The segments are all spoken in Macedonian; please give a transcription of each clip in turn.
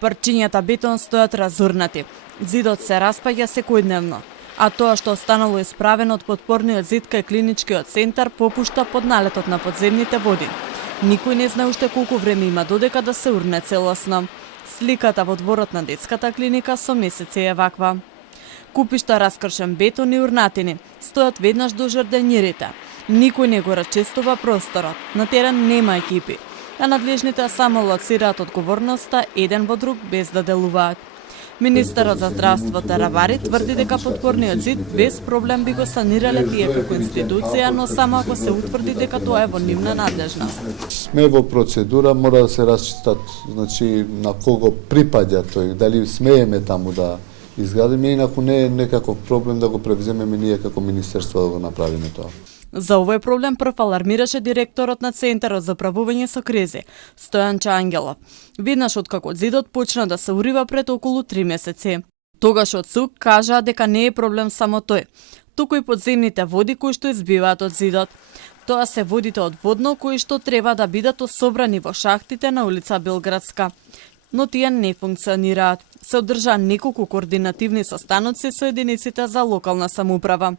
Парчињата бетон стојат разурнати. Зидот се распаѓа секојдневно. А тоа што останало исправено од подпорниот зид кај клиничкиот центар попушта под налетот на подземните води. Никој не знае уште колку време има додека да се урне целосно. Сликата во дворот на детската клиника со месеци е ваква. Купишта раскршен бетон и урнатини стојат веднаш до жарденирите. Никој не го рачистува просторот. На терен нема екипи, а надлежните само лоцираат одговорноста еден во друг без да делуваат. Министерот за здравство Таравари тврди дека подпорниот зид без проблем би го санирале тие како институција, но само ако се утврди дека тоа е во нивна надлежност. Сме во процедура, мора да се расчистат, значи на кого припаѓа тој, дали смееме таму да изградиме, инаку не е некаков проблем да го превземеме ние како министерство да го направиме тоа. За овој проблем прв алармираше директорот на Центарот за управување со кризи, Стојанче Ангелов. Веднаш откако зидот почна да се урива пред околу 3 месеци. Тогаш од СУК кажаа дека не е проблем само тој, туку и подземните води кои што избиваат од зидот. Тоа се водите од водно кои што треба да бидат особрани во шахтите на улица Белградска. Но тие не функционираат. Се одржаа неколку координативни состаноци со единиците за локална самоуправа.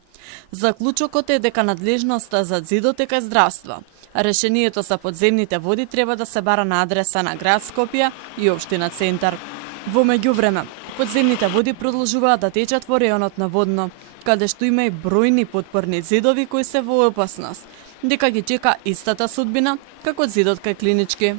Заклучокот е дека надлежноста за зидот е кај здравство, а решението за подземните води треба да се бара на адреса на град Скопје и општина Центар. Во меѓувреме, подземните води продолжуваат да течат во реонот на Водно, каде што има и бројни подпорни зидови кои се во опасност, дека ги чека истата судбина како зидот кај клинички.